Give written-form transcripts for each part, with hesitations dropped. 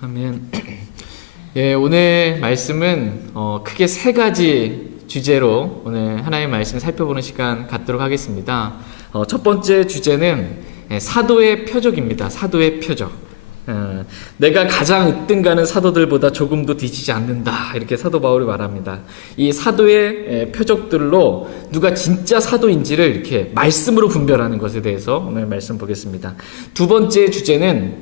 아멘. 예, 오늘 말씀은 크게 세 가지 주제로 오늘 하나님의 말씀을 살펴보는 시간 갖도록 하겠습니다. 첫 번째 주제는 사도의 표적입니다. 사도의 표적. 내가 가장 으뜸가는 사도들보다 조금도 뒤지지 않는다, 이렇게 사도 바울이 말합니다. 이 사도의 표적들로 누가 진짜 사도인지를 이렇게 말씀으로 분별하는 것에 대해서 오늘 말씀 보겠습니다. 두 번째 주제는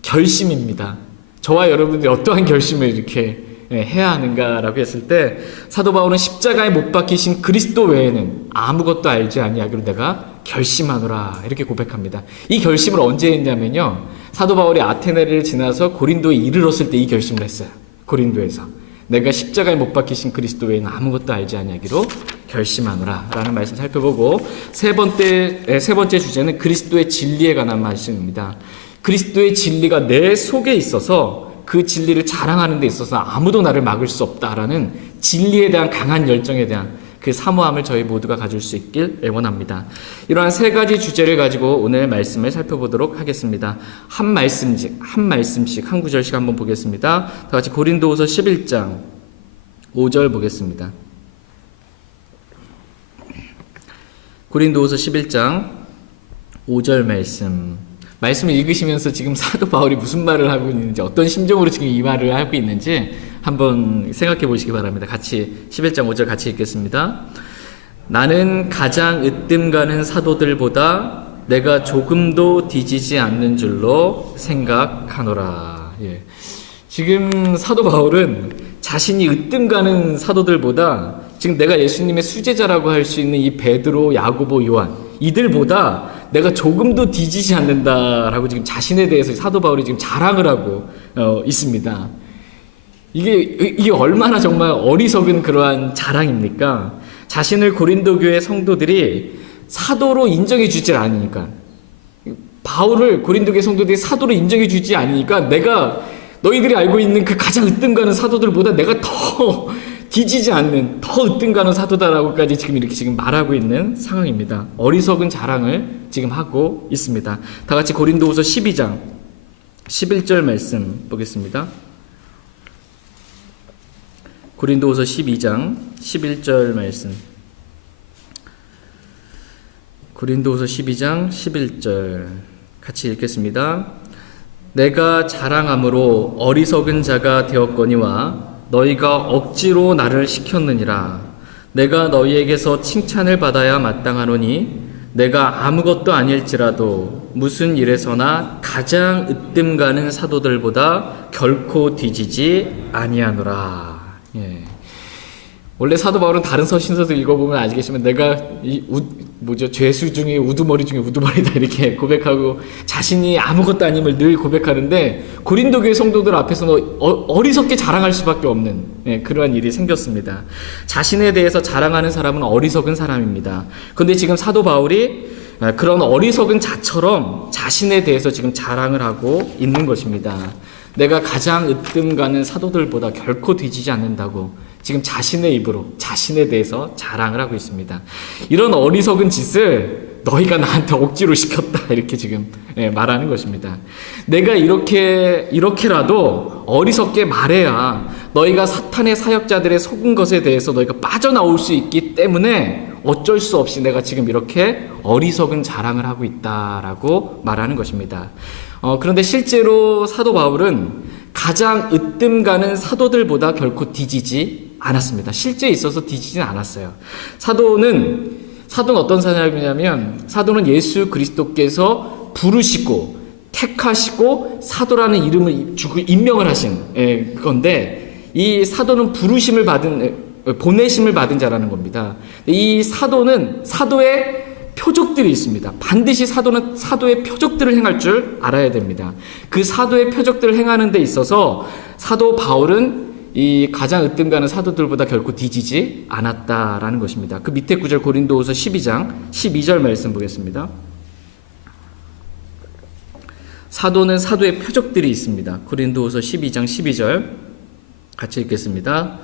결심입니다. 저와 여러분들이 어떠한 결심을 이렇게 해야 하는가라고 했을 때, 사도 바울은 십자가에 못 박히신 그리스도 외에는 아무것도 알지 아니하기로 내가 결심하노라, 이렇게 고백합니다. 이 결심을 언제 했냐면요, 사도 바울이 아테네를 지나서 고린도에 이르렀을 때 이 결심을 했어요. 고린도에서 내가 십자가에 못 박히신 그리스도 외에는 아무것도 알지 아니하기로 결심하노라 라는 말씀 살펴보고, 세 번째 주제는 그리스도의 진리에 관한 말씀입니다. 그리스도의 진리가 내 속에 있어서 그 진리를 자랑하는 데 있어서 아무도 나를 막을 수 없다라는 진리에 대한 강한 열정에 대한 그 사모함을 저희 모두가 가질 수 있길 원합니다. 이러한 세 가지 주제를 가지고 오늘 말씀을 살펴보도록 하겠습니다. 한 말씀씩 한 구절씩 한번 보겠습니다. 다 같이 고린도후서 11장 5절 보겠습니다. 고린도후서 11장 5절 말씀을 읽으시면서 지금 사도 바울이 무슨 말을 하고 있는지, 어떤 심정으로 지금 이 말을 하고 있는지 한번 생각해 보시기 바랍니다. 같이 11장 5절 같이 읽겠습니다. 나는 가장 으뜸가는 사도들보다 내가 조금도 뒤지지 않는 줄로 생각하노라. 예. 지금 사도 바울은 자신이 으뜸가는 사도들보다, 지금 내가 예수님의 수제자라고 할 수 있는 이 베드로, 야고보, 요한, 이들보다 내가 조금도 뒤지지 않는다라고 지금 자신에 대해서 사도 바울이 지금 자랑을 하고 있습니다. 이게 얼마나 정말 어리석은 그러한 자랑입니까? 자신을 고린도 교회 성도들이 사도로 인정해 주질 않으니까, 바울을 고린도 교회 성도들이 사도로 인정해 주지 않으니까, 내가 너희들이 알고 있는 그 가장 으뜸가는 사도들보다 내가 더 뒤지지 않는, 더 으뜸가는 사도다라고까지 지금 이렇게 지금 말하고 있는 상황입니다. 어리석은 자랑을 지금 하고 있습니다. 다 같이 고린도후서 12장 11절 말씀 보겠습니다. 고린도후서 12장 11절 말씀. 고린도후서 12장 11절 같이 읽겠습니다. 내가 자랑함으로 어리석은 자가 되었거니와 너희가 억지로 나를 시켰느니라. 내가 너희에게서 칭찬을 받아야 마땅하노니 내가 아무것도 아닐지라도 무슨 일에서나 가장 으뜸가는 사도들보다 결코 뒤지지 아니하노라. 예. 원래 사도 바울은 다른 서신서도 읽어보면 아시겠지만, 내가 죄수 중에 우두머리 중에 우두머리다, 이렇게 고백하고 자신이 아무것도 아님을 늘 고백하는데, 고린도 교회 성도들 앞에서는 어리석게 자랑할 수밖에 없는 그러한 일이 생겼습니다. 자신에 대해서 자랑하는 사람은 어리석은 사람입니다. 그런데 지금 사도 바울이 그런 어리석은 자처럼 자신에 대해서 지금 자랑을 하고 있는 것입니다. 내가 가장 으뜸가는 사도들보다 결코 뒤지지 않는다고 지금 자신의 입으로 자신에 대해서 자랑을 하고 있습니다. 이런 어리석은 짓을 너희가 나한테 억지로 시켰다, 이렇게 지금 말하는 것입니다. 내가 이렇게라도 어리석게 말해야 너희가 사탄의 사역자들의 속은 것에 대해서 너희가 빠져나올 수 있기 때문에 어쩔 수 없이 내가 지금 이렇게 어리석은 자랑을 하고 있다라고 말하는 것입니다. 그런데 실제로 사도 바울은 가장 으뜸가는 사도들보다 결코 뒤지지 않았습니다. 실제 있어서 뒤지진 않았어요. 사도는 어떤 사람이냐면, 사도는 예수 그리스도께서 부르시고 택하시고 사도라는 이름을 주고 임명을 하신 건데, 이 사도는 보내심을 받은 자라는 겁니다. 이 사도는 사도의 표적들이 있습니다. 반드시 사도는 사도의 표적들을 행할 줄 알아야 됩니다. 그 사도의 표적들을 행하는 데 있어서 사도 바울은 이 가장 으뜸가는 사도들보다 결코 뒤지지 않았다라는 것입니다. 그 밑에 구절 고린도후서 12장 12절 말씀 보겠습니다. 사도는 사도의 표적들이 있습니다. 고린도후서 12장 12절 같이 읽겠습니다.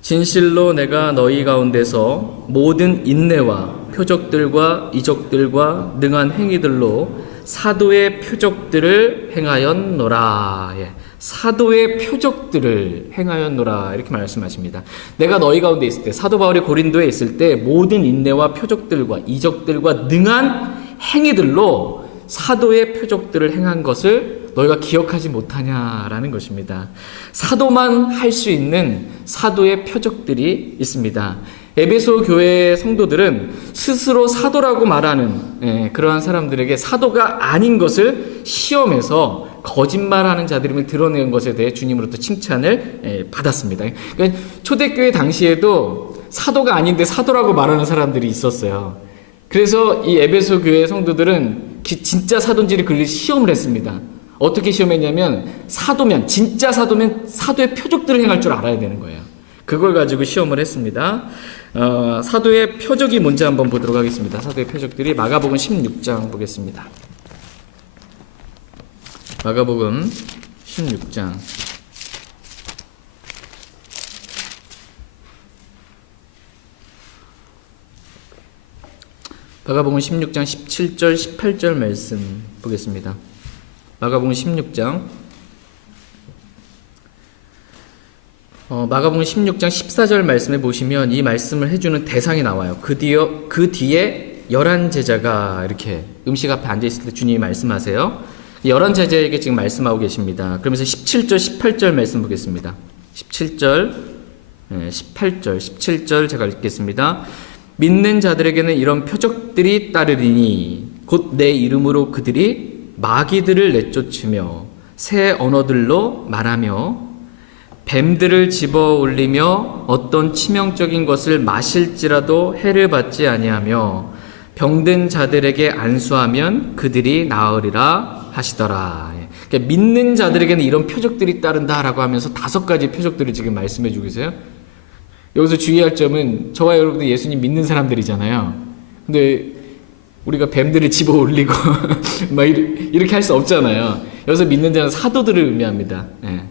진실로 내가 너희 가운데서 모든 인내와 표적들과 이적들과 능한 행위들로 사도의 표적들을 행하였노라. 예. 사도의 표적들을 행하였노라 이렇게 말씀하십니다. 내가 너희 가운데 있을 때, 사도 바울이 고린도에 있을 때 모든 인내와 표적들과 이적들과 능한 행위들로 사도의 표적들을 행한 것을 너희가 기억하지 못하냐라는 것입니다. 사도만 할 수 있는 사도의 표적들이 있습니다. 에베소 교회 성도들은 스스로 사도라고 말하는 그러한 사람들에게 사도가 아닌 것을 시험해서 거짓말하는 자들임을 드러낸 것에 대해 주님으로부터 칭찬을 받았습니다. 그러니까 초대교회 당시에도 사도가 아닌데 사도라고 말하는 사람들이 있었어요. 그래서 이 에베소 교회 성도들은 진짜 사도인지를 그걸 시험을 했습니다. 어떻게 시험했냐면 진짜 사도면 사도의 표적들을 행할 줄 알아야 되는 거예요. 그걸 가지고 시험을 했습니다. 사도의 표적이 뭔지 한번 보도록 하겠습니다. 사도의 표적들이 마가복음 16장 보겠습니다. 마가복음 16장 마가복음 16장 17절 18절 말씀 보겠습니다. 마가복음 16장 마가복음 16장 14절 말씀에 보시면 이 말씀을 해주는 대상이 나와요. 그 뒤에 11 제자가 이렇게 음식 앞에 앉아있을 때 주님이 말씀하세요. 11 제자에게 지금 말씀하고 계십니다. 그러면서 17절 18절 말씀 보겠습니다. 17절 18절 17절 제가 읽겠습니다. 믿는 자들에게는 이런 표적들이 따르리니 곧 내 이름으로 그들이 마귀들을 내쫓으며 새 언어들로 말하며 뱀들을 집어 올리며 어떤 치명적인 것을 마실지라도 해를 받지 아니하며 병든 자들에게 안수하면 그들이 나으리라 하시더라. 그러니까 믿는 자들에게는 이런 표적들이 따른다라고 하면서 5가지 표적들을 지금 말씀해 주고 계세요. 여기서 주의할 점은 저와 여러분들 예수님 믿는 사람들이잖아요. 근데 우리가 뱀들을 집어 올리고 막 이렇게 할 수 없잖아요. 여기서 믿는 자는 사도들을 의미합니다.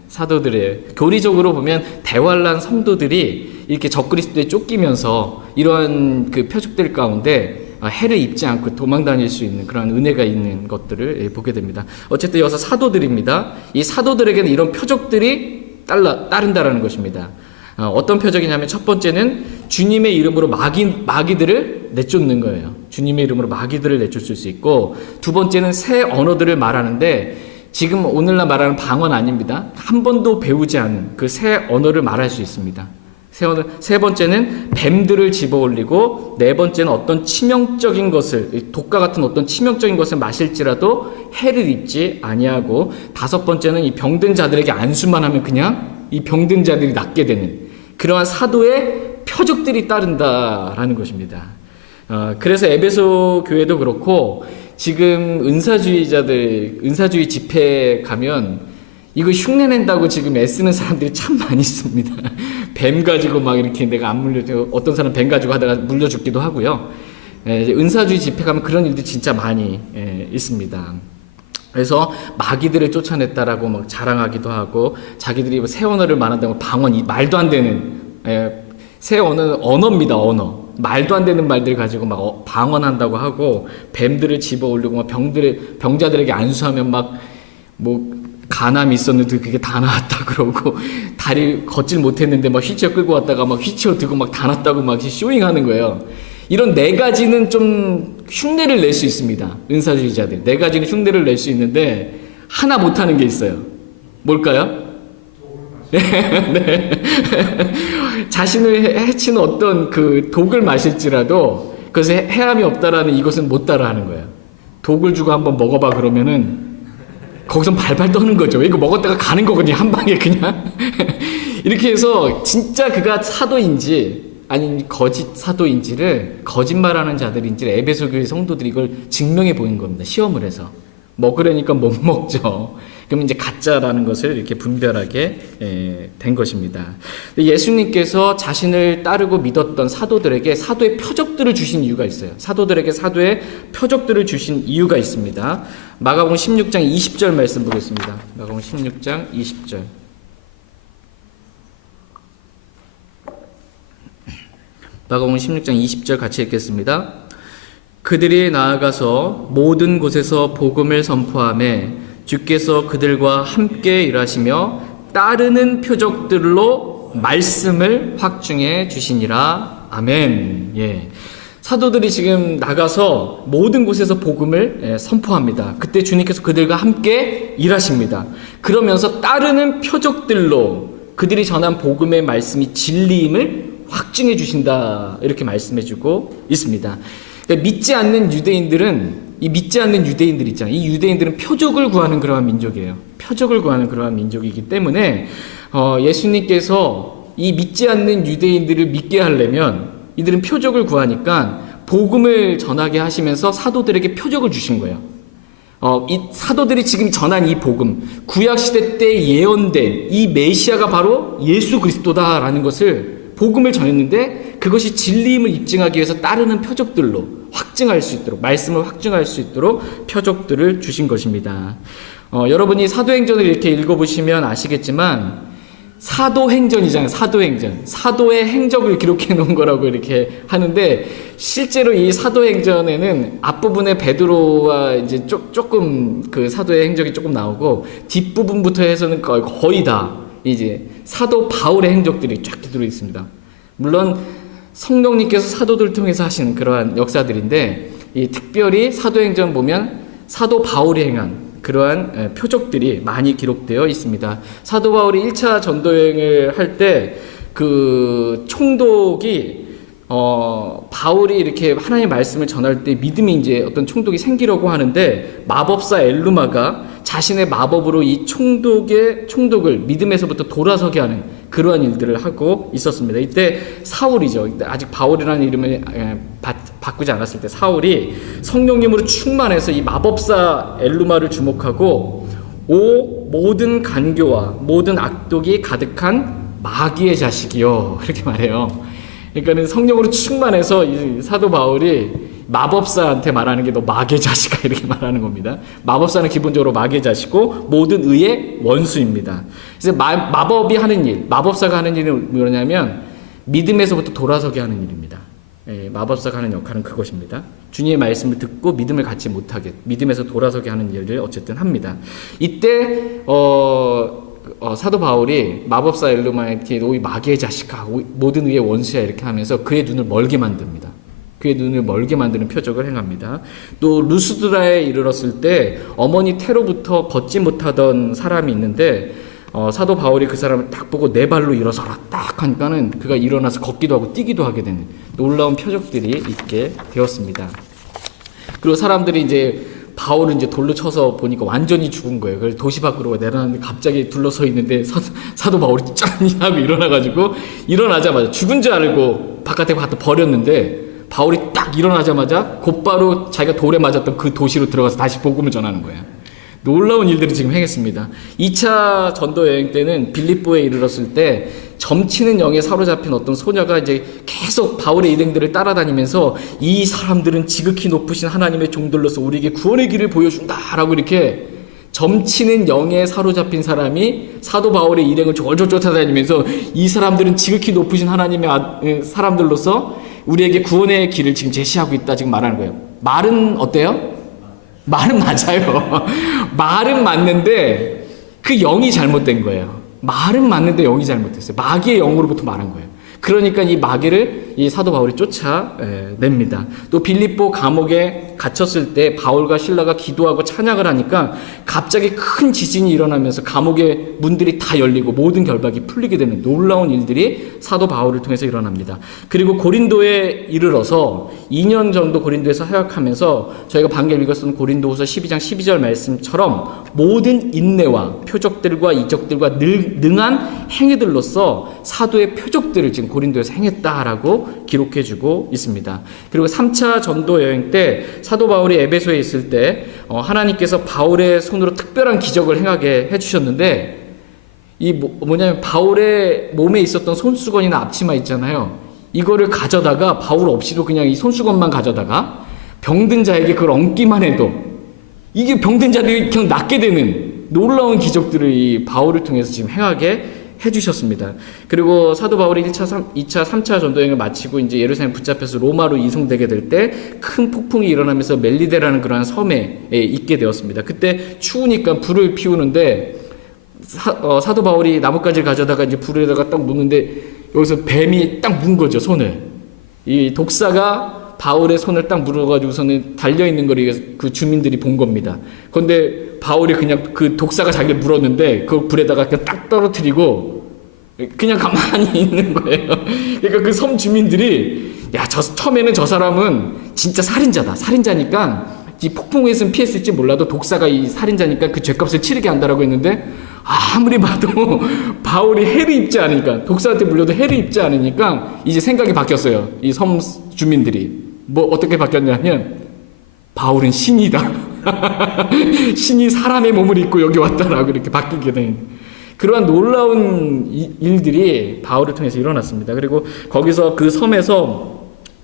사도들이에요. 교리적으로 보면 대환란 성도들이 이렇게 적그리스도에 쫓기면서 이러한 그 표적들 가운데 해를 입지 않고 도망 다닐 수 있는 그런 은혜가 있는 것들을 보게 됩니다. 어쨌든 여기서 사도들입니다. 이 사도들에게는 이런 표적들이 따른다라는 것입니다. 어떤 표적이냐면 첫 번째는 주님의 이름으로 마귀들을 내쫓는 거예요. 주님의 이름으로 마귀들을 내쫓을 수 있고, 두 번째는 새 언어들을 말하는데 지금 오늘날 말하는 방언 아닙니다. 한 번도 배우지 않은 그 새 언어를 말할 수 있습니다. 세 번째는 뱀들을 집어올리고, 네 번째는 어떤 치명적인 것을, 독과 같은 어떤 치명적인 것을 마실지라도 해를 입지 아니하고, 다섯 번째는 이 병든 자들에게 안수만 하면 그냥 이 병든 자들이 낫게 되는 그러한 사도의 표적들이 따른다라는 것입니다. 그래서 에베소 교회도 그렇고 지금 은사주의 집회에 가면 이거 흉내낸다고 지금 애쓰는 사람들이 참 많이 있습니다. 뱀 가지고 막 이렇게 내가 안 물려줘, 어떤 사람 뱀 가지고 하다가 물려 죽기도 하고요. 은사주의 집회 가면 그런 일들이 진짜 많이 있습니다. 그래서 마귀들을 쫓아냈다라고 막 자랑하기도 하고, 자기들이 새 언어를 말한다고 방언, 말도 안 되는 새 언어입니다. 언어. 말도 안 되는 말들 가지고 막 방언한다고 하고, 뱀들을 집어 올리고 막 병자들에게 안수하면 막 뭐 간암이 있었는데 그게 다 나았다 그러고, 다리 걷질 못했는데 막 휠체어 끌고 왔다가 막 휠체어 들고 막 다 낫다고 막 쇼잉하는 거예요. 이런 4가지는 좀 흉내를 낼 수 있습니다. 은사주의자들 4가지는 흉내를 낼 수 있는데 하나 못하는 게 있어요. 뭘까요? 네. 자신을 해치는 어떤 그 독을 마실지라도 그것에 해함이 없다라는 이것은 못 따라하는 거예요. 독을 주고 한번 먹어봐 그러면은 거기서 발발 떠는 거죠. 이거 먹었다가 가는 거거든요. 한 방에 그냥. 이렇게 해서 진짜 그가 사도인지 아닌 거짓 사도인지를, 거짓말하는 자들인지를 에베소 교회 성도들이 이걸 증명해 보인 겁니다. 시험을 해서. 먹으려니까 못 먹죠. 그럼 이제 가짜라는 것을 이렇게 분별하게 된 것입니다. 예수님께서 자신을 따르고 믿었던 사도들에게 사도의 표적들을 주신 이유가 있어요. 사도들에게 사도의 표적들을 주신 이유가 있습니다. 마가복음 16장 20절 말씀 보겠습니다. 마가복음 16장 20절. 마가복음 16장 20절 같이 읽겠습니다. 그들이 나아가서 모든 곳에서 복음을 선포하며 주께서 그들과 함께 일하시며 따르는 표적들로 말씀을 확증해 주시니라. 아멘. 예. 사도들이 지금 나가서 모든 곳에서 복음을 선포합니다. 그때 주님께서 그들과 함께 일하십니다. 그러면서 따르는 표적들로 그들이 전한 복음의 말씀이 진리임을 확증해 주신다. 이렇게 말씀해 주고 있습니다. 그러니까 믿지 않는 유대인들 있잖아요. 이 유대인들은 표적을 구하는 그러한 민족이에요. 표적을 구하는 그러한 민족이기 때문에 예수님께서 이 믿지 않는 유대인들을 믿게 하려면 이들은 표적을 구하니까 복음을 전하게 하시면서 사도들에게 표적을 주신 거예요. 이 사도들이 지금 전한 이 복음, 구약시대 때 예언된 이 메시아가 바로 예수 그리스도다라는 것을 복음을 전했는데 그것이 진리임을 입증하기 위해서 따르는 표적들로 확증할 수 있도록, 말씀을 확증할 수 있도록 표적들을 주신 것입니다. 여러분이 사도행전을 이렇게 읽어보시면 아시겠지만 사도행전이잖아요. 사도행전. 사도의 행적을 기록해 놓은 거라고 이렇게 하는데 실제로 이 사도행전에는 앞부분에 베드로와 이제 조금 그 사도의 행적이 조금 나오고 뒷부분부터 해서는 거의 다 이제 사도 바울의 행적들이 쫙 들어 있습니다. 물론 성령님께서 사도들을 통해서 하시는 그러한 역사들인데 이 특별히 사도행전 보면 사도 바울이 행한 그러한 표적들이 많이 기록되어 있습니다. 사도 바울이 1차 전도여행을 할 때 그 총독이 바울이 이렇게 하나님의 말씀을 전할 때 믿음이 이제 어떤 총독이 생기려고 하는데 마법사 엘루마가 자신의 마법으로 이 총독을 믿음에서부터 돌아서게 하는 그러한 일들을 하고 있었습니다. 이때 사울이죠. 아직 바울이라는 이름을 바꾸지 않았을 때 사울이 성령님으로 충만해서 이 마법사 엘루마를 주목하고 오 모든 간교와 모든 악독이 가득한 마귀의 자식이요 이렇게 말해요. 그러니까는 성령으로 충만해서 이 사도 바울이 마법사한테 말하는 게 너 마귀의 자식아 이렇게 말하는 겁니다. 마법사는 기본적으로 마귀의 자식이고 모든 의의 원수입니다. 그래서 마법이 하는 일, 마법사가 하는 일은 뭐냐면 믿음에서부터 돌아서게 하는 일입니다. 마법사가 하는 역할은 그것입니다. 주님의 말씀을 듣고 믿음을 갖지 못하게 믿음에서 돌아서게 하는 일을 어쨌든 합니다. 이때 사도 바울이 마법사 엘루마에게 너희 마귀의 자식아 모든 의의 원수야 이렇게 하면서 그의 눈을 멀게 만듭니다. 그의 눈을 멀게 만드는 표적을 행합니다. 또 루스드라에 이르렀을 때 어머니 태로부터 걷지 못하던 사람이 있는데 사도 바울이 그 사람을 딱 보고 네 발로 일어서라 딱 하니까는 그가 일어나서 걷기도 하고 뛰기도 하게 되는 놀라운 표적들이 있게 되었습니다. 그리고 사람들이 이제 바울은 이제 돌로 쳐서 보니까 완전히 죽은 거예요. 그래서 도시 밖으로 내려놨는데 갑자기 둘러서 있는데 사도 바울이 짠 하고 일어나가지고 일어나자마자 죽은 줄 알고 바깥에 갖다 버렸는데 바울이 딱 일어나자마자 곧바로 자기가 돌에 맞았던 그 도시로 들어가서 다시 복음을 전하는 거예요. 놀라운 일들을 지금 행했습니다. 2차 전도 여행 때는 빌립보에 이르렀을 때 점치는 영에 사로잡힌 어떤 소녀가 이제 계속 바울의 일행들을 따라다니면서 이 사람들은 지극히 높으신 하나님의 종들로서 우리에게 구원의 길을 보여준다라고 이렇게 점치는 영에 사로잡힌 사람이 사도 바울의 일행을 졸졸 쫓아다니면서 이 사람들은 지극히 높으신 하나님의 사람들로서 우리에게 구원의 길을 지금 제시하고 있다 지금 말하는 거예요. 말은 어때요? 말은 맞아요. 말은 맞는데 그 영이 잘못된 거예요. 말은 맞는데 영이 잘못됐어요. 마귀의 영으로부터 말한 거예요. 그러니까 이 마귀를 이 사도 바울이 쫓아냅니다. 또 빌립보 감옥에 갇혔을 때 바울과 실라가 기도하고 찬양을 하니까 갑자기 큰 지진이 일어나면서 감옥의 문들이 다 열리고 모든 결박이 풀리게 되는 놀라운 일들이 사도 바울을 통해서 일어납니다. 그리고 고린도에 이르러서 2년 정도 고린도에서 사역하면서 저희가 방금 읽었던 고린도후서 12장 12절 말씀처럼 모든 인내와 표적들과 이적들과 능한 행위들로서 사도의 표적들을 지금 고린도에서 행했다라고 기록해주고 있습니다. 그리고 3차 전도 여행 때 사도 바울이 에베소에 있을 때 하나님께서 바울의 손으로 특별한 기적을 행하게 해주셨는데 이 뭐냐면 바울의 몸에 있었던 손수건이나 앞치마 있잖아요. 이거를 가져다가 바울 없이도 그냥 이 손수건만 가져다가 병든 자에게 그걸 얹기만 해도 이게 병든 자들이 그냥 낫게 되는 놀라운 기적들을 이 바울을 통해서 지금 행하게 해주셨습니다. 그리고 사도 바울이 1차, 2차, 3차 전도여행을 마치고 이제 예루살렘 붙잡혀서 로마로 이송되게 될 때 큰 폭풍이 일어나면서 멜리데라는 그러한 섬에 있게 되었습니다. 그때 추우니까 불을 피우는데 사도 바울이 나뭇가지를 가져다가 이제 불에다가 딱 놓는데 여기서 뱀이 딱 문 거죠, 손을. 이 독사가 바울의 손을 딱 물어가지고서는 달려있는 걸 그 주민들이 본 겁니다. 그런데 바울이 그냥 그 독사가 자기를 물었는데 그 불에다가 그냥 딱 떨어뜨리고 그냥 가만히 있는 거예요. 그러니까 그 섬 주민들이 야, 처음에는 저 사람은 진짜 살인자다. 살인자니까 이 폭풍우에서는 피했을지 몰라도 독사가 이 살인자니까 그 죄값을 치르게 한다라고 했는데 아무리 봐도 바울이 해를 입지 않으니까 독사한테 물려도 해를 입지 않으니까 이제 생각이 바뀌었어요. 이 섬 주민들이 뭐 어떻게 바뀌었냐면 바울은 신이다. 신이 사람의 몸을 입고 여기 왔다라고 이렇게 바뀌게 된 그러한 놀라운 일들이 바울을 통해서 일어났습니다. 그리고 거기서 그 섬에서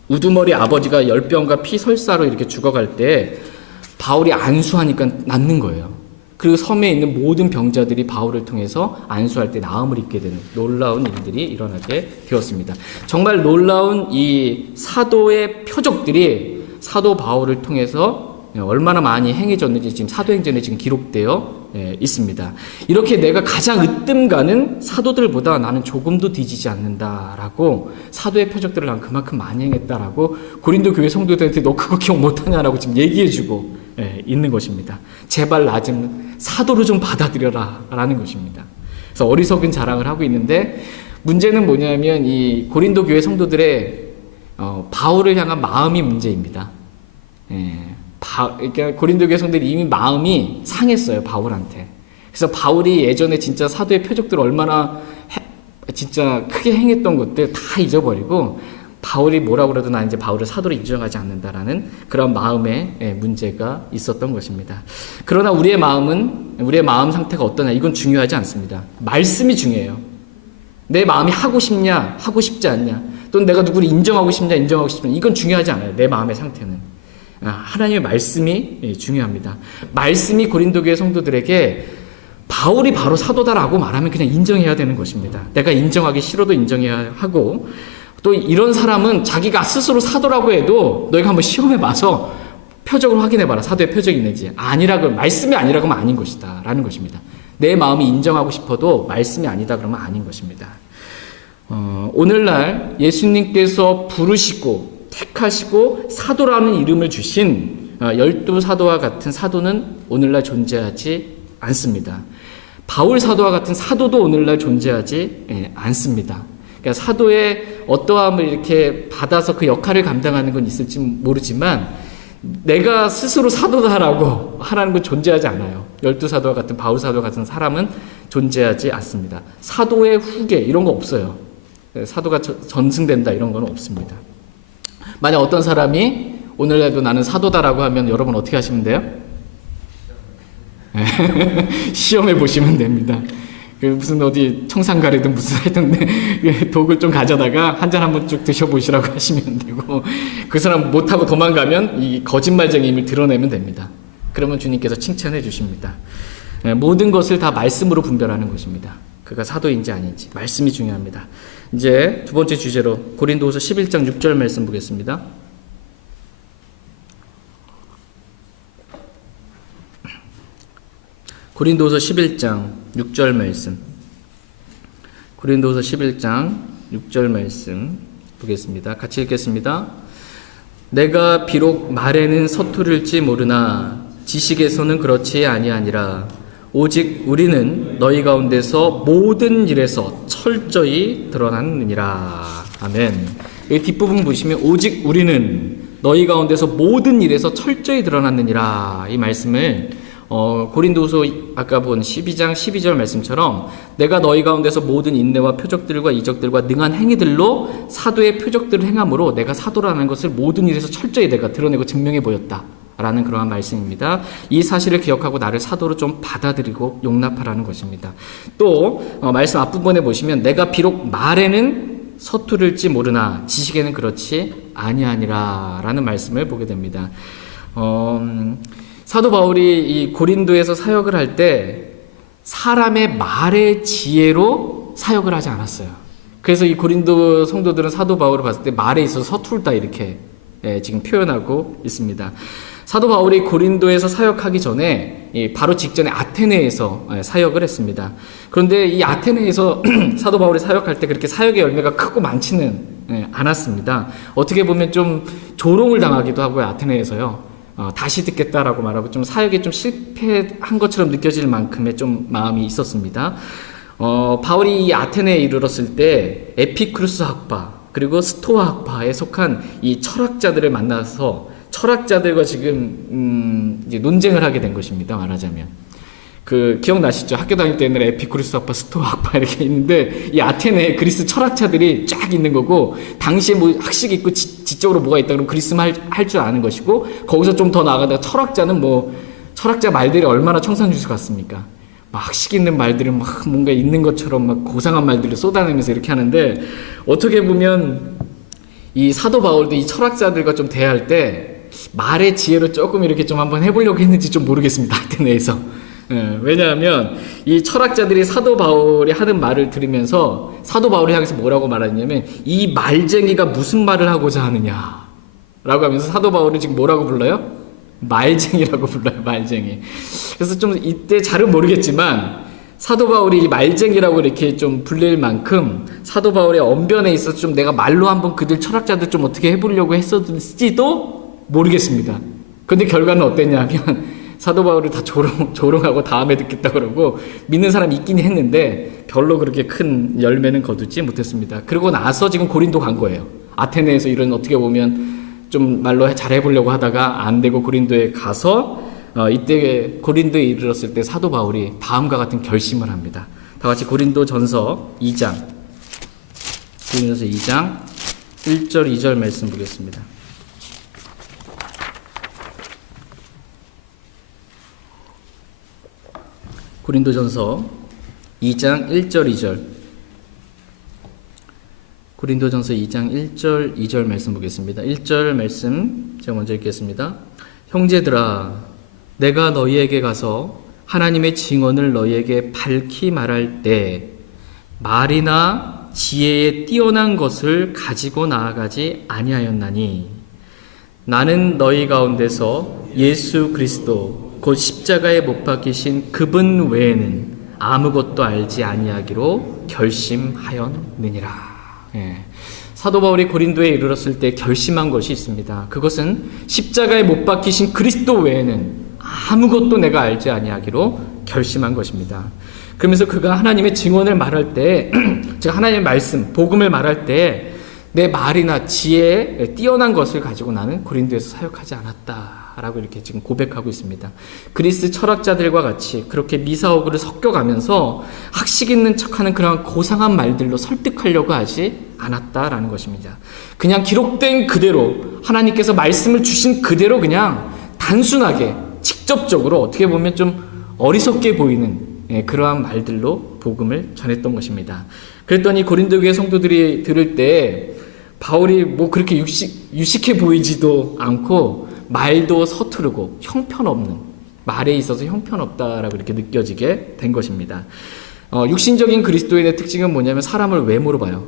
우두머리 아버지가 열병과 피설사로 이렇게 죽어갈 때 바울이 안수하니까 낫는 거예요. 그 섬에 있는 모든 병자들이 바울을 통해서 안수할 때 나음을 입게 되는 놀라운 일들이 일어나게 되었습니다. 정말 놀라운 이 사도의 표적들이 사도 바울을 통해서 얼마나 많이 행해졌는지 지금 사도행전에 지금 기록되어 있습니다. 이렇게 내가 가장 으뜸가는 사도들보다 나는 조금도 뒤지지 않는다라고 사도의 표적들을 난 그만큼 많이 행했다라고 고린도 교회 성도들한테 너 그거 기억 못하냐라고 지금 얘기해주고 있는 것입니다. 제발 나 좀 사도로 좀 받아들여라 라는 것입니다. 그래서 어리석은 자랑을 하고 있는데 문제는 뭐냐면 이 고린도 교회 성도들의 바울을 향한 마음이 문제입니다. 그러니까 고린도 교회 성도들이 이미 마음이 상했어요, 바울한테. 그래서 바울이 예전에 진짜 사도의 표적들을 얼마나 진짜 크게 행했던 것들 다 잊어버리고 바울이 뭐라고 그래도 나 이제 바울을 사도로 인정하지 않는다라는 그런 마음의 문제가 있었던 것입니다. 그러나 우리의 마음 상태가 어떠냐 이건 중요하지 않습니다. 말씀이 중요해요. 내 마음이 하고 싶냐 하고 싶지 않냐 또는 내가 누구를 인정하고 싶냐 인정하고 싶냐 이건 중요하지 않아요. 내 마음의 상태는. 하나님의 말씀이 중요합니다. 말씀이 고린도 교회 성도들에게 바울이 바로 사도다라고 말하면 그냥 인정해야 되는 것입니다. 내가 인정하기 싫어도 인정해야 하고 또 이런 사람은 자기가 스스로 사도라고 해도 너희가 한번 시험해봐서 표적을 확인해봐라. 사도의 표적이 있는지. 아니라고 말씀이 아니라고 하면 아닌 것이다 라는 것입니다. 내 마음이 인정하고 싶어도 말씀이 아니다 그러면 아닌 것입니다. 오늘날 예수님께서 부르시고 택하시고 사도라는 이름을 주신 12사도와 같은 사도는 오늘날 존재하지 않습니다. 바울 사도와 같은 사도도 오늘날 존재하지 않습니다. 그러니까 사도의 어떠함을 이렇게 받아서 그 역할을 감당하는 건 있을지 모르지만 내가 스스로 사도다라고 하라는 건 존재하지 않아요. 12사도와 같은 바울 사도와 같은 사람은 존재하지 않습니다. 사도의 후계 이런 거 없어요. 사도가 전승된다 이런 건 없습니다. 만약 어떤 사람이 오늘날도 나는 사도다라고 하면 여러분 어떻게 하시면 돼요? 시험해 보시면 됩니다. 무슨 어디 청산가리든 무슨 하여튼 독을 좀 가져다가 한 잔 한번 쭉 드셔보시라고 하시면 되고 그 사람 못하고 도망가면 이 거짓말쟁이임을 드러내면 됩니다. 그러면 주님께서 칭찬해 주십니다. 모든 것을 다 말씀으로 분별하는 것입니다. 그가 사도인지 아닌지 말씀이 중요합니다. 이제 두 번째 주제로 고린도후서 11장 6절 말씀 보겠습니다. 고린도후서 11장 6절 말씀. 고린도후서 11장 6절 말씀 보겠습니다. 같이 읽겠습니다. 내가 비록 말에는 서투를지 모르나 지식에서는 그렇지 아니하니라. 오직 우리는 너희 가운데서 모든 일에서 철저히 드러났느니라. 아멘. 이 뒷부분 보시면 오직 우리는 너희 가운데서 모든 일에서 철저히 드러났느니라. 이 말씀을 고린도후서 아까 본 12장 12절 말씀처럼 내가 너희 가운데서 모든 인내와 표적들과 이적들과 능한 행위들로 사도의 표적들을 행함으로 내가 사도라는 것을 모든 일에서 철저히 내가 드러내고 증명해 보였다 라는 그러한 말씀입니다. 이 사실을 기억하고 나를 사도로 좀 받아들이고 용납하라는 것입니다. 또 말씀 앞부분에 보시면 내가 비록 말에는 서투를지 모르나 지식에는 그렇지 아니하니라 라는 말씀을 보게 됩니다. 사도 바울이 이 고린도에서 사역을 할 때 사람의 말의 지혜로 사역을 하지 않았어요. 그래서 이 고린도 성도들은 사도 바울을 봤을 때 말에 있어서 서툴다 이렇게 지금 표현하고 있습니다. 사도 바울이 고린도에서 사역하기 전에 바로 직전에 아테네에서 사역을 했습니다. 그런데 이 아테네에서 사도 바울이 사역할 때 그렇게 사역의 열매가 크고 많지는 않았습니다. 어떻게 보면 좀 조롱을 당하기도 하고요. 아테네에서요. 다시 듣겠다라고 말하고 좀 사역에 좀 실패한 것처럼 느껴질 만큼의 좀 마음이 있었습니다. 바울이 이 아테네에 이르렀을 때 에피쿠르스 학파 그리고 스토아 학파에 속한 이 철학자들을 만나서 철학자들과 지금 이제 논쟁을 하게 된 것입니다. 말하자면 그 기억나시죠? 학교 다닐 때 옛날에 에피쿠르스 학파, 스토아 학파 이렇게 있는데 이 아테네에 그리스 철학자들이 쫙 있는 거고 당시에 뭐 학식 있고 지적으로 뭐가 있다 그러면 그리스만 할 줄 아는 것이고 거기서 좀 더 나아가다가 철학자는 뭐 철학자 말들이 얼마나 청산유수 같습니까? 막 학식 있는 말들을 막 뭔가 있는 것처럼 막 고상한 말들을 쏟아내면서 이렇게 하는데 어떻게 보면 이 사도 바울도 이 철학자들과 좀 대화할 때 말의 지혜로 조금 이렇게 좀 한번 해보려고 했는지 좀 모르겠습니다. 아테네에서. 왜냐하면 이 철학자들이 사도 바울이 하는 말을 들으면서 사도 바울이 향해서 뭐라고 말하냐면 이 말쟁이가 무슨 말을 하고자 하느냐 라고 하면서 사도 바울을 지금 뭐라고 불러요? 말쟁이라고 불러요. 말쟁이. 그래서 좀 이때 잘은 모르겠지만 사도 바울이 이 말쟁이라고 이렇게 좀 불릴 만큼 사도 바울의 언변에 있어서 좀 내가 말로 한번 그들 철학자들 좀 어떻게 해보려고 했었을지도 모르겠습니다. 근데 결과는 어땠냐면 사도 바울을 다 조롱하고 다음에 듣겠다 그러고 믿는 사람이 있긴 했는데 별로 그렇게 큰 열매는 거두지 못했습니다. 그러고 나서 지금 고린도 간 거예요. 아테네에서 이런 어떻게 보면 좀 말로 잘 해보려고 하다가 안 되고 고린도에 가서 이때 고린도에 이르렀을 때 사도 바울이 다음과 같은 결심을 합니다. 다 같이 고린도전서 2장 1절 2절 말씀 보겠습니다. 고린도전서 2장 1절 2절 고린도전서 2장 1절 2절 말씀 보겠습니다. 1절 말씀 제가 먼저 읽겠습니다. 형제들아 내가 너희에게 가서 하나님의 증언을 너희에게 밝히 말할 때 말이나 지혜에 뛰어난 것을 가지고 나아가지 아니하였나니 나는 너희 가운데서 예수 그리스도 곧 십자가에 못 박히신 그분 외에는 아무것도 알지 아니하기로 결심하였느니라. 사도 바울이 고린도에 이르렀을 때 결심한 것이 있습니다. 그것은 십자가에 못 박히신 그리스도 외에는 아무것도 내가 알지 아니하기로 결심한 것입니다. 그러면서 그가 하나님의 증언을 말할 때 제가 하나님의 말씀, 복음을 말할 때 내 말이나 지혜에 뛰어난 것을 가지고 나는 고린도에서 사역하지 않았다라고 이렇게 지금 고백하고 있습니다. 그리스 철학자들과 같이 그렇게 미사오그를 섞여가면서 학식 있는 척하는 그런 고상한 말들로 설득하려고 하지 않았다라는 것입니다. 그냥 기록된 그대로 하나님께서 말씀을 주신 그대로 그냥 단순하게 직접적으로 어떻게 보면 좀 어리석게 보이는 그러한 말들로 복음을 전했던 것입니다. 그랬더니 고린도 교회 성도들이 들을 때 바울이 뭐 그렇게 유식해 보이지도 않고 말도 서투르고 형편없는 말에 있어서 형편없다라고 이렇게 느껴지게 된 것입니다. 육신적인 그리스도인의 특징은 뭐냐면 사람을 외모로 봐요.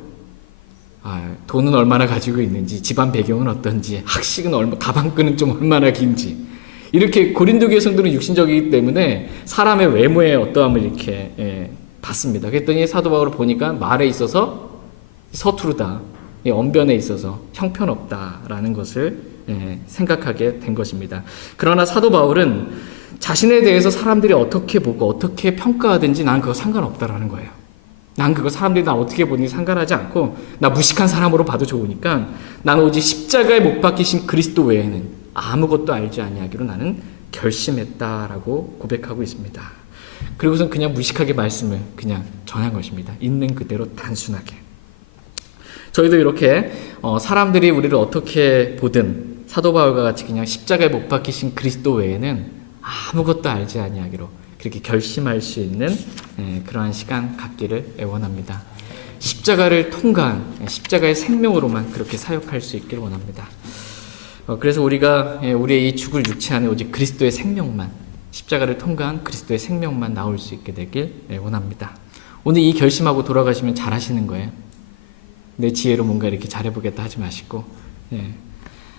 돈은 얼마나 가지고 있는지, 집안 배경은 어떤지, 학식은 가방끈은 좀 얼마나 긴지. 이렇게 고린도 교회 성도는 육신적이기 때문에 사람의 외모의 어떠함을 이렇게 봤습니다. 그랬더니 사도 바울을 보니까 말에 있어서 서투르다, 언변에 있어서 형편없다라는 것을 생각하게 된 것입니다. 그러나 사도 바울은 자신에 대해서 사람들이 어떻게 보고 어떻게 평가하든지 난 그거 상관없다라는 거예요. 난 그거 사람들이 나 어떻게 보든지 상관하지 않고 나 무식한 사람으로 봐도 좋으니까 나는 오직 십자가에 못 박히신 그리스도 외에는 아무것도 알지 아니하기로 나는 결심했다라고 고백하고 있습니다. 그리고선 그냥 무식하게 말씀을 그냥 전한 것입니다. 있는 그대로 단순하게. 저희도 이렇게 사람들이 우리를 어떻게 보든 사도 바울과 같이 그냥 십자가에 못 박히신 그리스도 외에는 아무것도 알지 아니하기로 그렇게 결심할 수 있는 그러한 시간 갖기를 원합니다. 십자가를 통과한 십자가의 생명으로만 그렇게 사역할 수 있기를 원합니다. 그래서 우리가 우리의 이 죽을 육체 안에 오직 그리스도의 생명만, 십자가를 통과한 그리스도의 생명만 나올 수 있게 되길 원합니다. 오늘 이 결심하고 돌아가시면 잘하시는 거예요. 내 지혜로 뭔가 이렇게 잘해보겠다 하지 마시고, 예.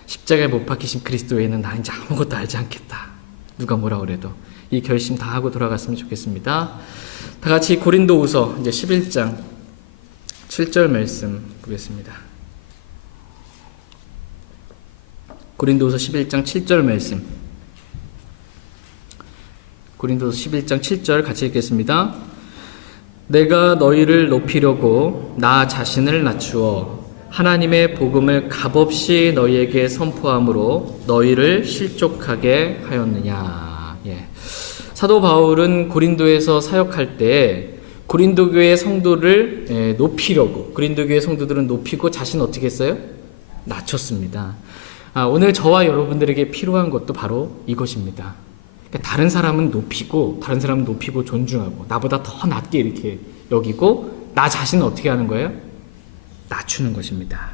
십자가에 못 박히신 그리스도 외에는 나 이제 아무것도 알지 않겠다. 누가 뭐라 그래도 이 결심 다 하고 돌아갔으면 좋겠습니다. 다 같이 고린도후서 이제 11장 7절 말씀 보겠습니다. 고린도후서 11장 7절 말씀. 고린도서 11장 7절 같이 읽겠습니다. 내가 너희를 높이려고 나 자신을 낮추어 하나님의 복음을 값없이 너희에게 선포함으로 너희를 실족하게 하였느냐. 예. 사도 바울은 고린도에서 사역할 때 고린도 교회 성도를 높이려고, 고린도 교회 성도들은 높이고 자신 어떻게 했어요? 낮췄습니다. 오늘 저와 여러분들에게 필요한 것도 바로 이것입니다. 다른 사람은 높이고 존중하고 나보다 더 낮게 이렇게 여기고 나 자신은 어떻게 하는 거예요? 낮추는 것입니다.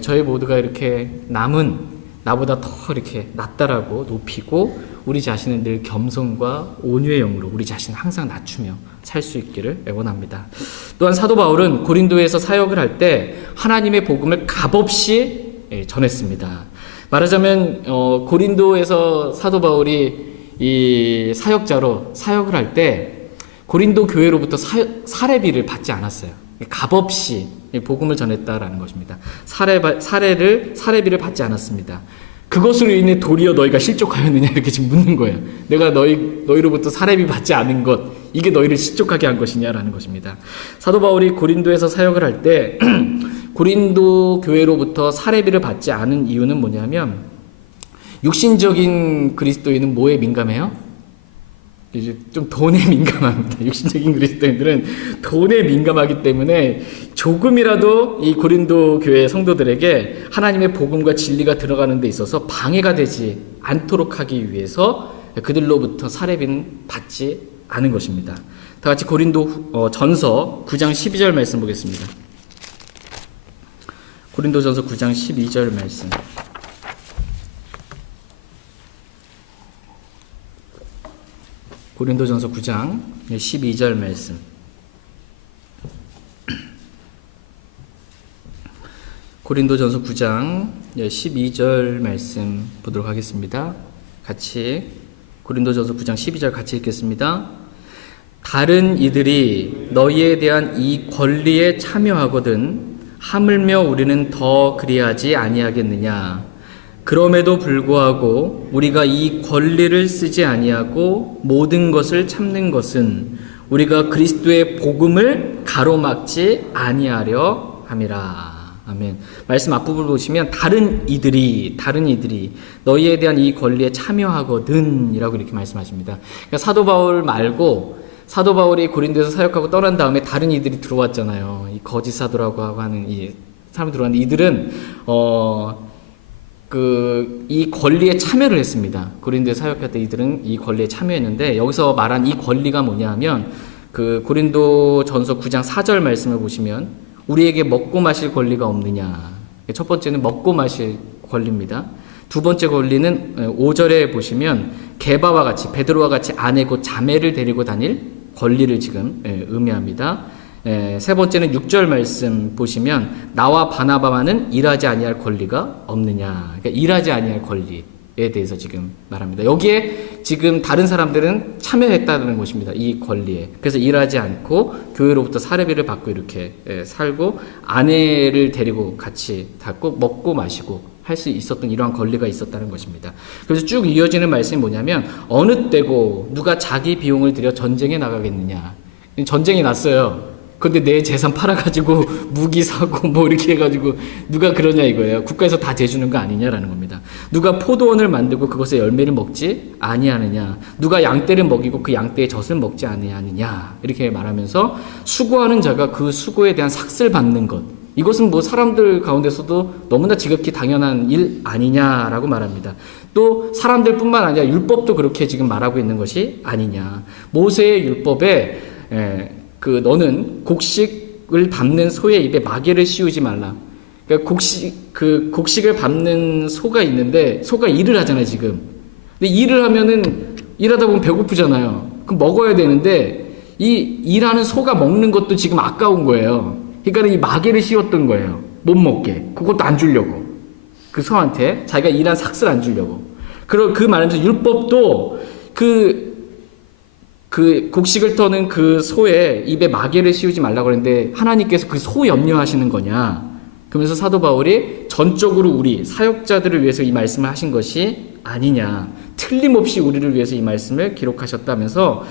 저희 모두가 이렇게 남은 나보다 더 이렇게 낮다라고 높이고 우리 자신은 늘 겸손과 온유의 영으로 우리 자신을 항상 낮추며 살 수 있기를 원합니다. 또한 사도 바울은 고린도에서 사역을 할 때 하나님의 복음을 값없이 전했습니다. 말하자면 고린도에서 사도 바울이 이 사역자로 사역을 할 때 고린도 교회로부터 사례비를 받지 않았어요. 값없이 복음을 전했다라는 것입니다. 사례비를 받지 않았습니다. 그것으로 인해 도리어 너희가 실족하였느냐 이렇게 지금 묻는 거예요. 내가 너희로부터 사례비 받지 않은 것, 이게 너희를 실족하게 한 것이냐라는 것입니다. 사도 바울이 고린도에서 사역을 할 때 고린도 교회로부터 사례비를 받지 않은 이유는 뭐냐면 육신적인 그리스도인은 뭐에 민감해요? 이제 좀 돈에 민감합니다. 육신적인 그리스도인들은 돈에 민감하기 때문에 조금이라도 이 고린도 교회 성도들에게 하나님의 복음과 진리가 들어가는 데 있어서 방해가 되지 않도록 하기 위해서 그들로부터 사례비는 받지 않은 것입니다. 다 같이 고린도 전서 9장 12절 말씀 보겠습니다. 고린도전서 9장 12절 말씀. 고린도전서 9장 12절 말씀. 고린도전서 9장 12절 말씀 보도록 하겠습니다. 같이 고린도전서 9장 12절 같이 읽겠습니다. 다른 이들이 너희에 대한 이 권리에 참여하거든 하물며 우리는 더 그리하지 아니하겠느냐. 그럼에도 불구하고 우리가 이 권리를 쓰지 아니하고 모든 것을 참는 것은 우리가 그리스도의 복음을 가로막지 아니하려 함이라. 아멘. 말씀 앞부분을 보시면 다른 이들이 너희에 대한 이 권리에 참여하거든 이라고 이렇게 말씀하십니다. 그러니까 사도 바울 말고 사도 바울이 고린도에서 사역하고 떠난 다음에 다른 이들이 들어왔잖아요. 이 거짓 사도라고 하는 이 사람이 들어왔는데 이들은 이 권리에 참여를 했습니다. 고린도에 사역할 때 이들은 이 권리에 참여했는데 여기서 말한 이 권리가 뭐냐면 고린도 전서 9장 4절 말씀을 보시면 우리에게 먹고 마실 권리가 없느냐. 첫 번째는 먹고 마실 권리입니다. 두 번째 권리는 5절에 보시면 게바와 같이 베드로와 같이 아내 곧 자매를 데리고 다닐 권리를 지금 의미합니다. 세 번째는 6절 말씀 보시면 나와 바나바만은 일하지 아니할 권리가 없느냐. 그러니까 일하지 아니할 권리에 대해서 지금 말합니다. 여기에 지금 다른 사람들은 참여했다는 것입니다. 이 권리에. 그래서 일하지 않고 교회로부터 사례비를 받고 이렇게 살고 아내를 데리고 같이 닫고 먹고 마시고 할 수 있었던 이러한 권리가 있었다는 것입니다. 그래서 쭉 이어지는 말씀이 뭐냐면 어느 때고 누가 자기 비용을 들여 전쟁에 나가겠느냐. 전쟁이 났어요. 근데 내 재산 팔아가지고 무기 사고 뭐 이렇게 해가지고 누가 그러냐 이거예요. 국가에서 다 대주는 거 아니냐라는 겁니다. 누가 포도원을 만들고 그것의 열매를 먹지 아니하느냐. 누가 양떼를 먹이고 그 양떼의 젖을 먹지 아니하느냐. 이렇게 말하면서 수고하는 자가 그 수고에 대한 삭슬 받는 것. 이것은 뭐 사람들 가운데서도 너무나 지극히 당연한 일 아니냐라고 말합니다. 또 사람들뿐만 아니라 율법도 그렇게 지금 말하고 있는 것이 아니냐. 모세의 율법에 너는 곡식을 밟는 소의 입에 마개를 씌우지 말라. 그러니까 곡식을 밟는 소가 있는데 소가 일을 하잖아요 지금. 근데 일을 하면은 일하다 보면 배고프잖아요. 그럼 먹어야 되는데 이 일하는 소가 먹는 것도 지금 아까운 거예요. 그러니까 이 마개를 씌웠던 거예요. 못 먹게. 그것도 안 주려고. 그 소한테 자기가 일한 삭슬 안 주려고. 그 말하면서 율법도 그 곡식을 터는 그 소의 입에 마개를 씌우지 말라고 그랬는데 하나님께서 그 소 염려하시는 거냐? 그러면서 사도 바울이 전적으로 우리 사역자들을 위해서 이 말씀을 하신 것이 아니냐. 틀림없이 우리를 위해서 이 말씀을 기록하셨다면서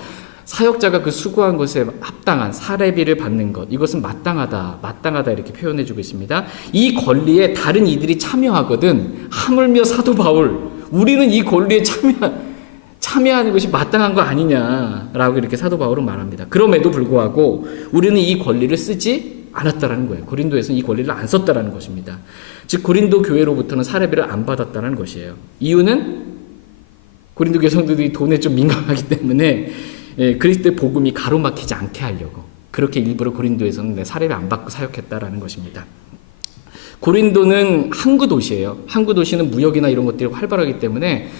사역자가 그 수고한 것에 합당한 사례비를 받는 것, 이것은 마땅하다 이렇게 표현해주고 있습니다. 이 권리에 다른 이들이 참여하거든 하물며 사도 바울, 우리는 이 권리에 참여하는 것이 마땅한 거 아니냐라고 이렇게 사도 바울은 말합니다. 그럼에도 불구하고 우리는 이 권리를 쓰지 않았다라는 거예요. 고린도에서는 이 권리를 안 썼다라는 것입니다. 즉 고린도 교회로부터는 사례비를 안 받았다는 것이에요. 이유는 고린도 교회 성도들이 돈에 좀 민감하기 때문에 그리스도의 복음이 가로막히지 않게 하려고 그렇게 일부러 고린도에서는 사례비 안 받고 사역했다라는 것입니다. 고린도는 항구 도시예요. 항구 도시는 무역이나 이런 것들이 활발하기 때문에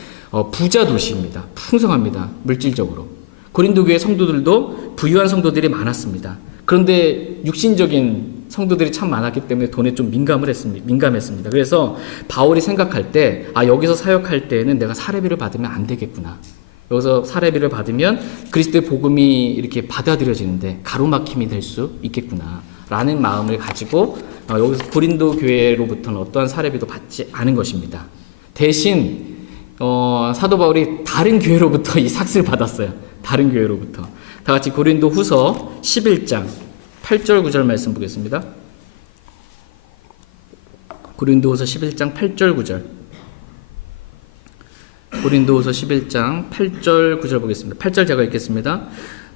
부자 도시입니다. 풍성합니다. 물질적으로. 고린도 교회 성도들도 부유한 성도들이 많았습니다. 그런데 육신적인 성도들이 참 많았기 때문에 돈에 좀 민감했습니다. 그래서 바울이 생각할 때 여기서 사역할 때에는 내가 사례비를 받으면 안 되겠구나. 여기서 사례비를 받으면 그리스도의 복음이 이렇게 받아들여지는데 가로막힘이 될 수 있겠구나 라는 마음을 가지고 여기서 고린도 교회로부터는 어떠한 사례비도 받지 않은 것입니다. 대신 사도 바울이 다른 교회로부터 이 삭스를 받았어요. 다른 교회로부터. 다 같이 고린도 후서 11장 8절 9절 말씀 보겠습니다. 고린도 후서 11장 8절 9절. 고린도후서 11장 8절 9절 보겠습니다. 8절 제가 읽겠습니다.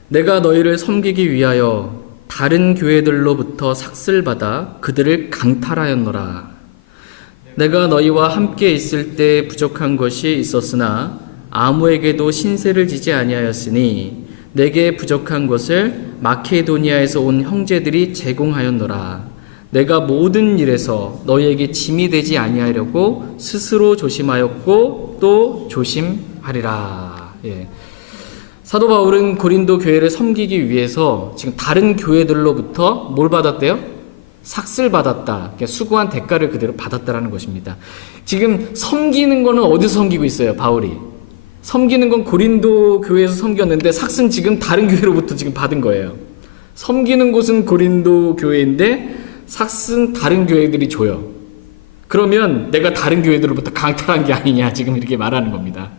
내가 너희를 섬기기 위하여 다른 교회들로부터 삭슬받아 그들을 강탈하였노라. 내가 너희와 함께 있을 때 부족한 것이 있었으나 아무에게도 신세를 지지 아니하였으니 내게 부족한 것을 마케도니아에서 온 형제들이 제공하였노라. 내가 모든 일에서 너희에게 짐이 되지 아니하려고 스스로 조심하였고 또 조심하리라. 사도 바울은 고린도 교회를 섬기기 위해서 지금 다른 교회들로부터 뭘 받았대요? 삭슬 받았다. 그러니까 수고한 대가를 그대로 받았다라는 것입니다. 지금 섬기는 거는 어디서 섬기고 있어요? 바울이. 섬기는 건 고린도 교회에서 섬겼는데 삭슬은 지금 다른 교회로부터 지금 받은 거예요. 섬기는 곳은 고린도 교회인데 삭스는 다른 교회들이 줘요. 그러면 내가 다른 교회들로부터 강탈한 게 아니냐 지금 이렇게 말하는 겁니다.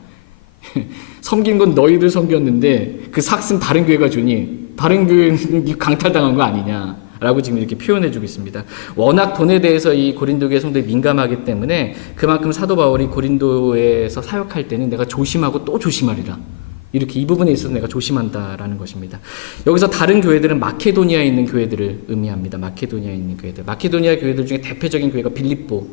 섬긴 건 너희들 섬겼는데 그 삭스는 다른 교회가 주니 다른 교회는 강탈당한 거 아니냐라고 지금 이렇게 표현해주고 있습니다. 워낙 돈에 대해서 이 고린도 교회 성도들이 민감하기 때문에 그만큼 사도 바울이 고린도에서 사역할 때는 내가 조심하고 또 조심하리라. 이렇게 이 부분에 있어서 내가 조심한다라는 것입니다. 여기서 다른 교회들은 마케도니아에 있는 교회들을 의미합니다. 마케도니아에 있는 교회들. 마케도니아 교회들 중에 대표적인 교회가 빌립보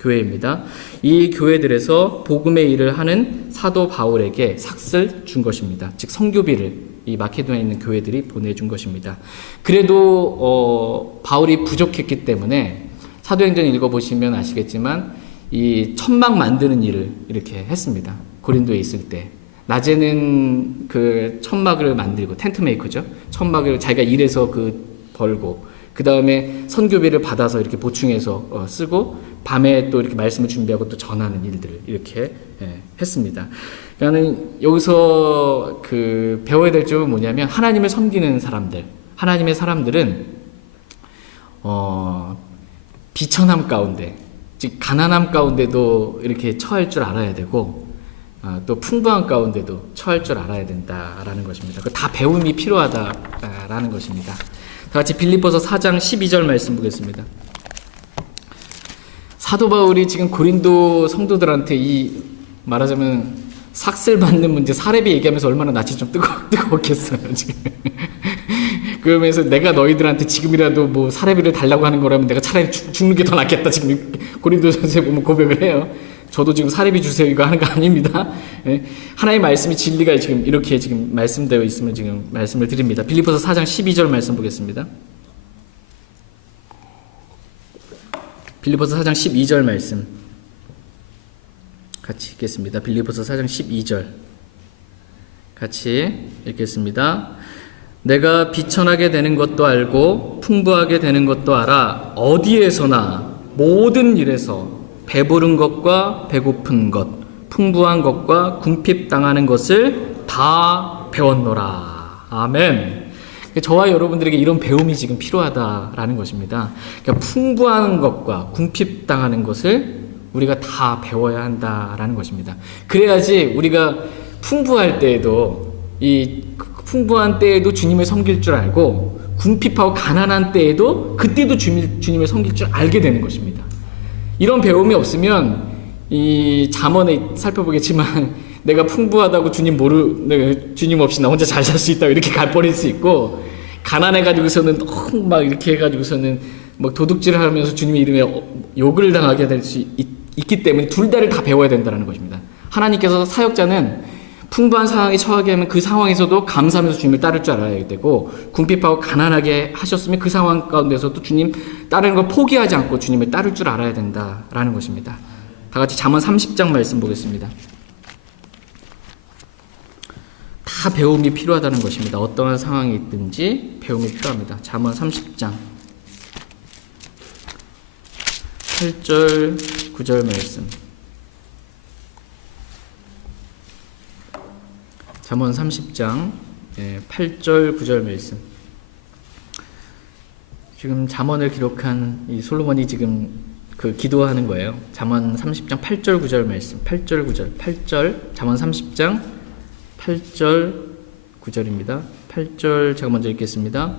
교회입니다. 이 교회들에서 복음의 일을 하는 사도 바울에게 삭슬 준 것입니다. 즉 성교비를 이 마케도니아에 있는 교회들이 보내준 것입니다. 그래도 바울이 부족했기 때문에 사도행전 읽어보시면 아시겠지만 이 천막 만드는 일을 이렇게 했습니다. 고린도에 있을 때. 낮에는 그 천막을 만들고 텐트 메이커죠. 천막을 자기가 일해서 벌고 그 다음에 선교비를 받아서 이렇게 보충해서 쓰고 밤에 또 이렇게 말씀을 준비하고 또 전하는 일들을 이렇게 했습니다. 그러니까 여기서 배워야 될 점은 뭐냐면 하나님을 섬기는 사람들, 하나님의 사람들은 비천함 가운데, 즉 가난함 가운데도 이렇게 처할 줄 알아야 되고. 또 풍부한 가운데도 처할 줄 알아야 된다라는 것입니다. 다 배움이 필요하다라는 것입니다. 다 같이 빌립보서 4장 12절 말씀 보겠습니다. 사도 바울이 지금 고린도 성도들한테 말하자면 삭슬 받는 문제, 사례비 얘기하면서 얼마나 낯이 좀 뜨겁겠어요 지금. 그러면서 내가 너희들한테 지금이라도 뭐 사례비를 달라고 하는 거라면 내가 차라리 죽는 게 더 낫겠다 지금 고린도 전서에 보면 고백을 해요. 저도 지금 사례비 주세요 이거 하는 거 아닙니다. 하나님의 말씀이 진리가 지금 이렇게 지금 말씀되어 있음을 지금 말씀을 드립니다. 빌립보서 4장 12절 말씀 보겠습니다. 빌립보서 4장 12절 말씀 같이 읽겠습니다. 빌립보서 4장 12절 같이 읽겠습니다. 내가 비천하게 되는 것도 알고 풍부하게 되는 것도 알아. 어디에서나 모든 일에서 배부른 것과 배고픈 것, 풍부한 것과 궁핍당하는 것을 다 배웠노라. 아멘. 저와 여러분들에게 이런 배움이 지금 필요하다라는 것입니다. 그러니까 풍부한 것과 궁핍당하는 것을 우리가 다 배워야 한다라는 것입니다. 그래야지 우리가 풍부할 때에도 이 풍부한 때에도 주님을 섬길 줄 알고 궁핍하고 가난한 때에도 그때도 주님을 섬길 줄 알게 되는 것입니다. 이런 배움이 없으면 이 잠언에 살펴보겠지만 내가 풍부하다고 주님 없이 나 혼자 잘 살 수 있다고 이렇게 가버릴 수 있고, 가난해가지고서는 너무 막 이렇게 해가지고서는 막 도둑질을 하면서 주님의 이름에 욕을 당하게 될 수 있기 때문에 둘 다를 다 배워야 된다는 것입니다. 하나님께서 사역자는 풍부한 상황에 처하게 하면 그 상황에서도 감사하면서 주님을 따를 줄 알아야 되고, 궁핍하고 가난하게 하셨으면 그 상황 가운데서도 주님 따르는 걸 포기하지 않고 주님을 따를 줄 알아야 된다라는 것입니다. 다 같이 잠언 30장 말씀 보겠습니다. 다 배움이 필요하다는 것입니다. 어떠한 상황이 있든지 배움이 필요합니다. 잠언 30장 8절 9절 말씀. 잠언 30장 8절 9절 말씀. 지금 잠언을 기록한 이 솔로몬이 지금 그 기도하는 거예요. 잠언 30장 8절 9절 말씀. 8절 9절 8절 잠언 30장 8절 9절입니다. 8절 제가 먼저 읽겠습니다.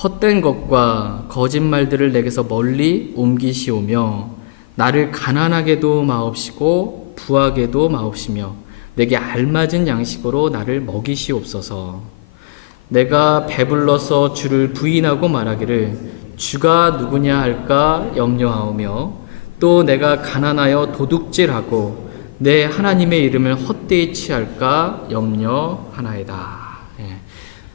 헛된 것과 거짓말들을 내게서 멀리 옮기시오며 나를 가난하게도 마옵시고 부하게도 마옵시며 내게 알맞은 양식으로 나를 먹이시옵소서. 내가 배불러서 주를 부인하고 말하기를 주가 누구냐 할까 염려하오며 또 내가 가난하여 도둑질하고 내 하나님의 이름을 헛되이 취할까 염려하나이다.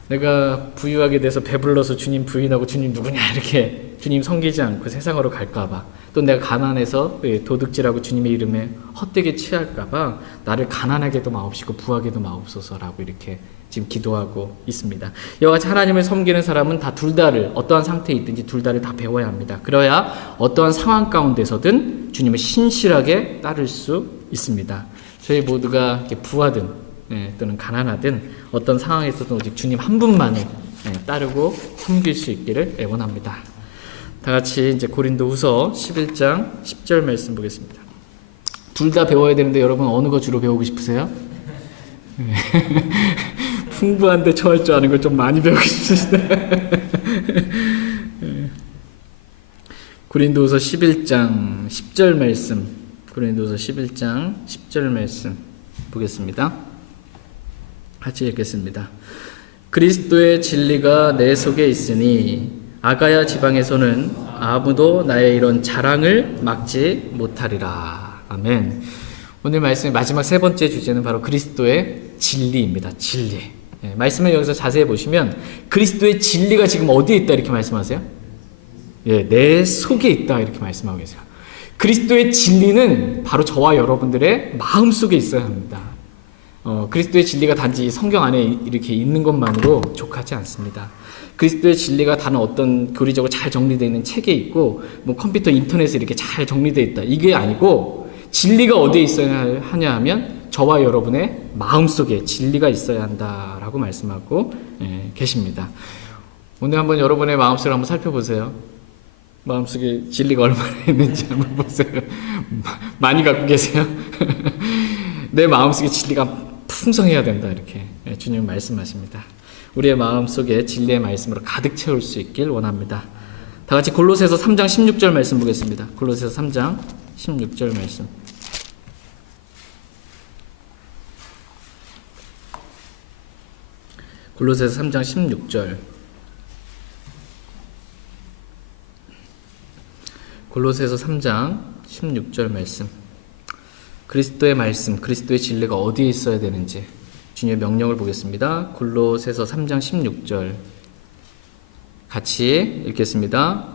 내가 부유하게 돼서 배불러서 주님 부인하고 주님 누구냐 이렇게 주님 섬기지 않고 세상으로 갈까봐, 또 내가 가난해서 도둑질하고 주님의 이름에 헛되게 취할까봐 나를 가난하게도 마옵시고 부하게도 마옵소서라고 이렇게 지금 기도하고 있습니다. 이와 같이 하나님을 섬기는 사람은 다 둘 다를 어떠한 상태에 있든지 둘 다를 다 배워야 합니다. 그래야 어떠한 상황 가운데서든 주님을 신실하게 따를 수 있습니다. 저희 모두가 이렇게 부하든 또는 가난하든 어떤 상황에서도 오직 주님 한 분만을 따르고 섬길 수 있기를 원합니다. 다 같이 이제 고린도후서 11장 10절 말씀 보겠습니다. 둘 다 배워야 되는데 여러분 어느 거 주로 배우고 싶으세요? 풍부한데 처할 줄 아는 걸 좀 많이 배우고 싶으시네. 고린도후서 11장 10절 말씀. 고린도후서 11장 10절 말씀 보겠습니다. 같이 읽겠습니다. 그리스도의 진리가 내 속에 있으니 아가야 지방에서는 아무도 나의 이런 자랑을 막지 못하리라. 아멘. 오늘 말씀의 마지막 세 번째 주제는 바로 그리스도의 진리입니다. 진리. 말씀을 여기서 자세히 보시면 그리스도의 진리가 지금 어디에 있다 이렇게 말씀하세요? 내 속에 있다 이렇게 말씀하고 계세요. 그리스도의 진리는 바로 저와 여러분들의 마음 속에 있어야 합니다. 그리스도의 진리가 단지 성경 안에 이렇게 있는 것만으로 족하지 않습니다. 그리스도의 진리가 다른 어떤 교리적으로 잘 정리되어 있는 책에 있고 뭐 컴퓨터 인터넷에 이렇게 잘 정리되어 있다 이게 아니고, 진리가 어디에 있어야 하냐 하면 저와 여러분의 마음속에 진리가 있어야 한다라고 말씀하고 계십니다. 오늘 한번 여러분의 마음속을 한번 살펴보세요. 마음속에 진리가 얼마나 있는지 한번 보세요. 많이 갖고 계세요? 내 마음속에 진리가 풍성해야 된다 이렇게 주님 말씀하십니다. 우리의 마음속에 진리의 말씀으로 가득 채울 수 있길 원합니다. 다 같이 골로새서 3장 16절 말씀 보겠습니다. 골로새서 3장 16절 말씀. 골로새서 3장 16절. 골로새서 3장 16절 말씀. 그리스도의 말씀, 그리스도의 진리가 어디에 있어야 되는지 주님의 명령을 보겠습니다. 골로새서 3장 16절 같이 읽겠습니다.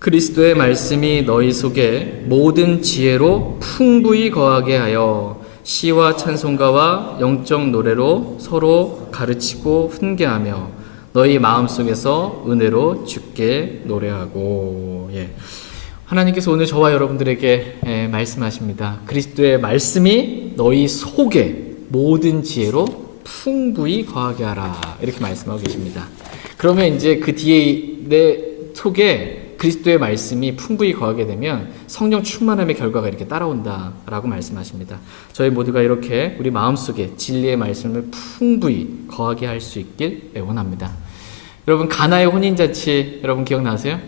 그리스도의 말씀이 너희 속에 모든 지혜로 풍부히 거하게 하여 시와 찬송가와 영적 노래로 서로 가르치고 훈계하며 너희 마음속에서 은혜로 주께 노래하고. 하나님께서 오늘 저와 여러분들에게 말씀하십니다. 그리스도의 말씀이 너희 속에 모든 지혜로 풍부히 거하게 하라, 이렇게 말씀하고 계십니다. 그러면 이제 그 뒤에 내 속에 그리스도의 말씀이 풍부히 거하게 되면 성령 충만함의 결과가 이렇게 따라온다라고 말씀하십니다. 저희 모두가 이렇게 우리 마음속에 진리의 말씀을 풍부히 거하게 할 수 있길 원합니다. 여러분, 가나의 혼인잔치 여러분 기억나세요?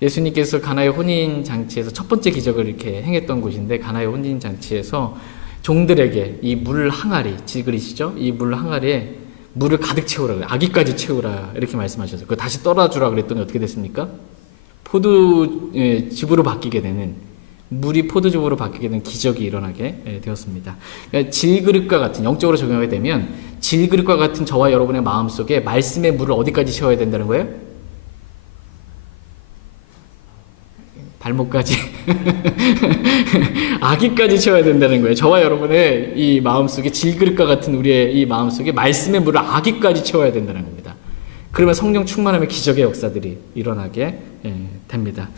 예수님께서 가나의 혼인잔치에서 첫 번째 기적을 이렇게 행했던 곳인데, 가나의 혼인잔치에서 종들에게 이 물 항아리, 지그리시죠? 이 물 항아리에 물을 가득 채우라 그래. 아기까지 채우라, 이렇게 말씀하셔서 그거 다시 떠다주라 그랬더니 어떻게 됐습니까? 포도즙으로 바뀌게 되는, 물이 포도즙으로 바뀌게 되는 기적이 일어나게 되었습니다. 그러니까 질그릇과 같은, 영적으로 적용하게 되면 질그릇과 같은 저와 여러분의 마음속에 말씀의 물을 어디까지 채워야 된다는 거예요? 발목까지 아기까지 채워야 된다는 거예요. 저와 여러분의 이 마음속에 질그릇과 같은 우리의 이 마음속에 말씀의 물을 아기까지 채워야 된다는 겁니다. 그러면 성령 충만함의 기적의 역사들이 일어나게 됩니다.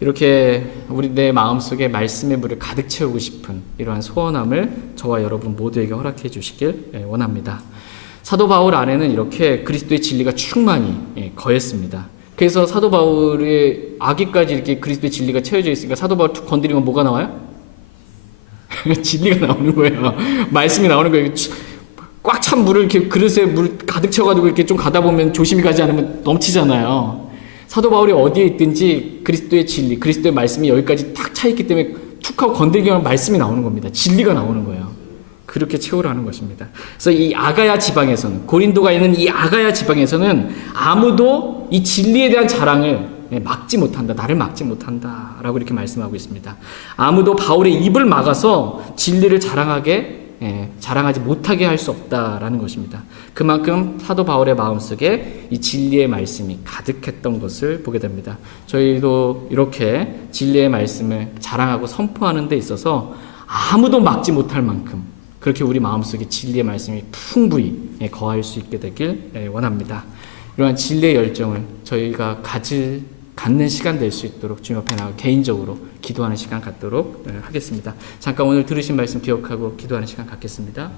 이렇게 우리 내 마음속에 말씀의 물을 가득 채우고 싶은 이러한 소원함을 저와 여러분 모두에게 허락해 주시길 원합니다. 사도 바울 안에는 이렇게 그리스도의 진리가 충만히 거했습니다. 그래서 사도 바울의 아기까지 이렇게 그리스도의 진리가 채워져 있으니까 사도 바울 툭 건드리면 뭐가 나와요? 진리가 나오는 거예요. 말씀이 나오는 거예요. 꽉 찬 물을 이렇게 그릇에 물 가득 채워가지고 이렇게 좀 가다 보면 조심히 가지 않으면 넘치잖아요. 사도 바울이 어디에 있든지 그리스도의 진리, 그리스도의 말씀이 여기까지 탁 차 있기 때문에 툭 하고 건들기만 말씀이 나오는 겁니다. 진리가 나오는 거예요. 그렇게 채우라는 것입니다. 그래서 이 아가야 지방에서는, 고린도가 있는 이 아가야 지방에서는 아무도 이 진리에 대한 자랑을 막지 못한다, 나를 막지 못한다 라고 이렇게 말씀하고 있습니다. 아무도 바울의 입을 막아서 진리를 자랑하지 못하게 할 수 없다라는 것입니다. 그만큼 사도 바울의 마음속에 이 진리의 말씀이 가득했던 것을 보게 됩니다. 저희도 이렇게 진리의 말씀을 자랑하고 선포하는 데 있어서 아무도 막지 못할 만큼 그렇게 우리 마음속에 진리의 말씀이 풍부히 거할 수 있게 되길 원합니다. 이러한 진리의 열정을 저희가 갖는 시간 될 수 있도록 주님 앞에 나가 개인적으로 기도하는 시간 갖도록 하겠습니다. 잠깐 오늘 들으신 말씀 기억하고 기도하는 시간 갖겠습니다.